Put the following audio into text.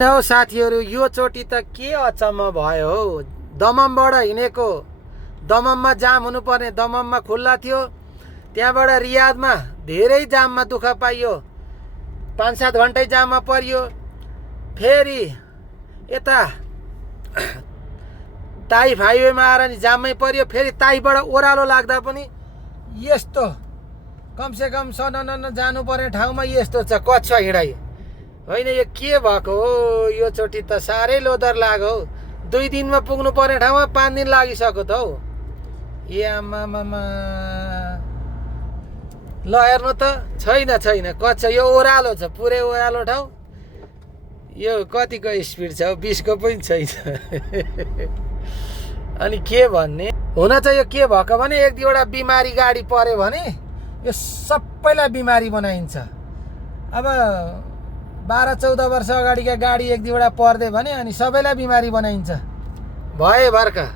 हो साथीहरू, यो चोटि त के अचम्म भयो हौ। दममबाट हिँडेको, दमममा जाम हुनुपर्ने दमममा खुल्ला थियो। त्यहाँबाट रियादमा धेरै जाममा दुःख पाइयो, 5-7 घन्टै जाममा परियो। फेरि यता ताइफ हाइवेमा आएर नि जाममै परियो। फेरि ताइफबाट ओह्रालो लाग्दा पनि यस्तो कमसेकम सननन जानुपर्ने ठाउँमा यस्तो छ कच्छ हिँडाइ होइन। यो के भएको हो, यो चोटि त साह्रै लोदर लाग्यो हौ। 2 दिनमा पुग्नु पर्ने ठाउँमा 5 दिन लागिसक्यो त हौ। ए आमामामा, ल हेर्नु त, छैन कच्छ, यो ओह्रालो छ, पुरै ओह्रालो ठाउँ। यो कतिको स्पिड छ, 20 को पनि छैन। अनि के भन्ने, हुन चाहिँ यो के भएको भने, 1-2वटा बिमारी गाडी पर्यो भने यो सबैलाई बिमारी बनाइन्छ। अब 12-14 वर्ष अगाडिका गाडी 1-2वटा पर्दे भने अनि सबैलाई बिमारी बनाइन्छ। भए भर्खा